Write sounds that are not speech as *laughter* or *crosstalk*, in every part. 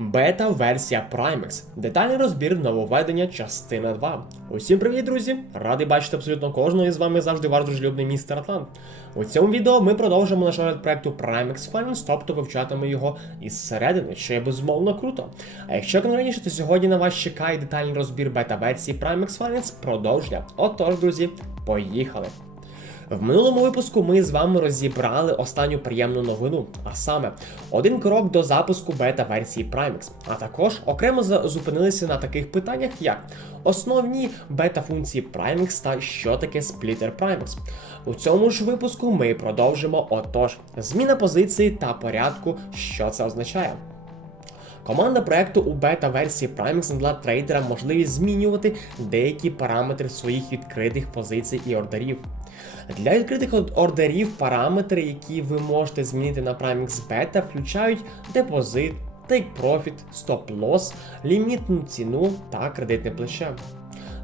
Бета-версія Primex. Детальний розбір нововведення, частина 2. Усім привіт, друзі! Радий бачити абсолютно кожного і з вами завжди ваш дружелюбний містер Атлант. У цьому відео ми продовжимо наш огляд проекту Primex Finance, тобто вивчатимемо його із середини, що є безумовно круто. А якщо конкретніше, то сьогодні на вас чекає детальний розбір бета-версії Primex Finance продовження. Отож, друзі, поїхали! В минулому випуску ми з вами розібрали останню приємну новину, а саме один крок до запуску бета-версії Primex, а також окремо зупинилися на таких питаннях, як основні бета-функції Primex та що таке сплітер Primex. У цьому ж випуску ми продовжимо отож, зміна позиції та порядку, що це означає. Команда проекту у бета-версії Primex надала трейдерам можливість змінювати деякі параметри своїх відкритих позицій і ордерів. Для відкритих ордерів параметри, які ви можете змінити на Primex Beta, включають депозит, take profit, стоп-лосс, лімітну ціну та кредитне плече.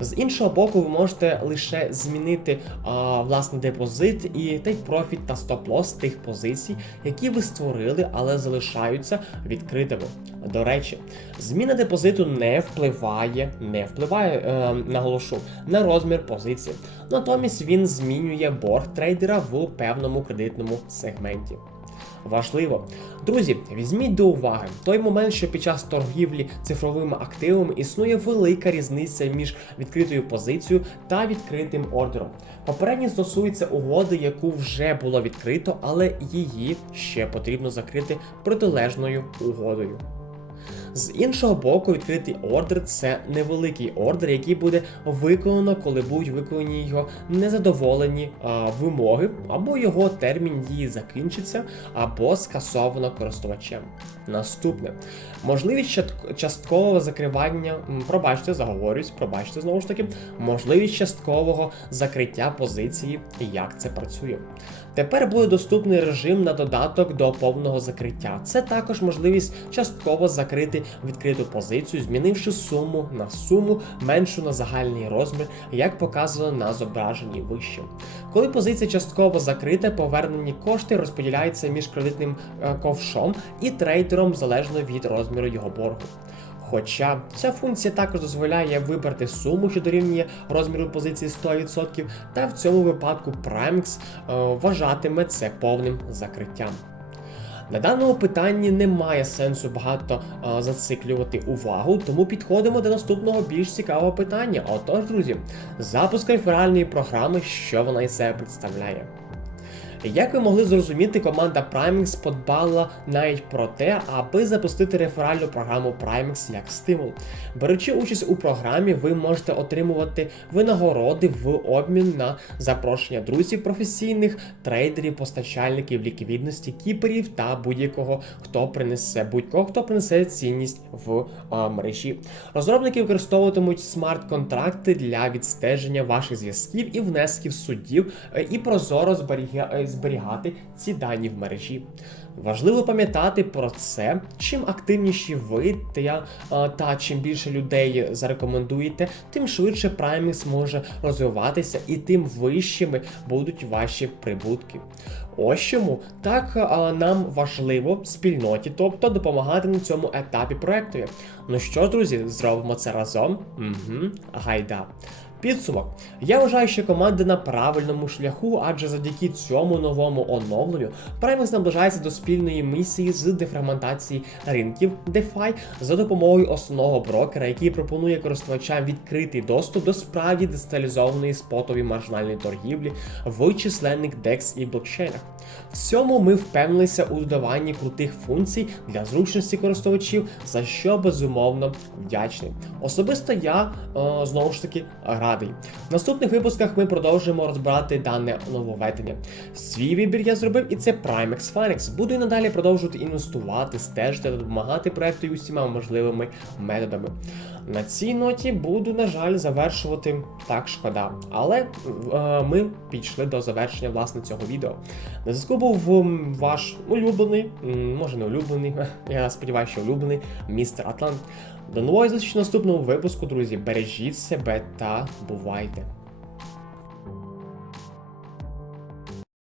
З іншого боку, ви можете лише змінити а, власне депозит і take profit та стоп-лосс тих позицій, які ви створили, але залишаються відкритими. До речі, зміна депозиту не впливає, не впливає, е, наголошу, на розмір позиції. Натомість він змінює борг трейдера в певному кредитному сегменті. Важливо, друзі, візьміть до уваги той момент, що під час торгівлі цифровими активами існує велика різниця між відкритою позицією та відкритим ордером. Попередні стосується угоди, яку вже було відкрито, але її ще потрібно закрити протилежною угодою. З іншого боку, відкритий ордер це невеликий ордер, який буде виконано, коли будуть виконані його незадоволені а, вимоги, або його термін дії закінчиться, або скасовано користувачем. Наступне можливість часткового закривання, пробачте, заговорюсь, пробачте знову ж таки, можливість часткового закриття позиції, як це працює. Тепер буде доступний режим на додаток до повного закриття. Це також можливість частково закрити відкриту позицію, змінивши суму на суму, меншу на загальний розмір, як показано на зображенні вище. Коли позиція частково закрита, повернені кошти розподіляються між кредитним е, ковшом і трейдером залежно від розміру його боргу. Хоча ця функція також дозволяє вибрати суму, що дорівнює розміру позиції 100%, та в цьому випадку Primex е, вважатиме це повним закриттям. На даному питанні немає сенсу багато е, зациклювати увагу, тому підходимо до наступного більш цікавого питання. Отож, друзі, запуск реферальної програми, що вона із себе представляє. Як ви могли зрозуміти, команда Primex подбала навіть про те, аби запустити реферальну програму Primex як стимул. Беручи участь у програмі, ви можете отримувати винагороди в обмін на запрошення друзів професійних, трейдерів, постачальників ліквідності, кіперів та будь-якого, хто принесе будь-кого, хто принесе цінність в а, мережі. Розробники використовуватимуть смарт-контракти для відстеження ваших зв'язків і внесків суддів е, і прозоро зберіга- е, зберігати ці дані в мережі. Важливо пам'ятати про це. Чим активніші ви та, та чим більше людей зарекомендуєте, тим швидше Primex може розвиватися і тим вищими будуть ваші прибутки. Ось чому так нам важливо спільноті, тобто допомагати на цьому етапі проектові. Ну що, друзі, зробимо це разом? Угу, гайда. Підсумок. Я вважаю, що команда на правильному шляху, адже завдяки цьому новому оновленню Primex наближається до спільної місії з дефрагментації ринків DeFi за допомогою основного брокера, який пропонує користувачам відкритий доступ до справді децентралізованої спотової маржинальної торгівлі в численних DEX і блокчейнах. В цьому ми впевнилися у додаванні крутих функцій для зручності користувачів, за що безумовно вдячний. Особисто я е, знову ж таки радий. В наступних випусках ми продовжуємо розбирати дане нововведення. Свій вибір я зробив, і це Primex Finex. Буду і надалі продовжувати інвестувати, стежити та допомагати проекту усіма можливими методами. На цій ноті буду, на жаль, завершувати так шкода. Але е, ми підійшли до завершення власне цього відео. На зв'язку був ваш улюблений, може не улюблений, *laughs* я сподіваюся, що улюблений містер Атлант. До нової зустрічі в наступному випуску, друзі. Бережіть себе та бувайте!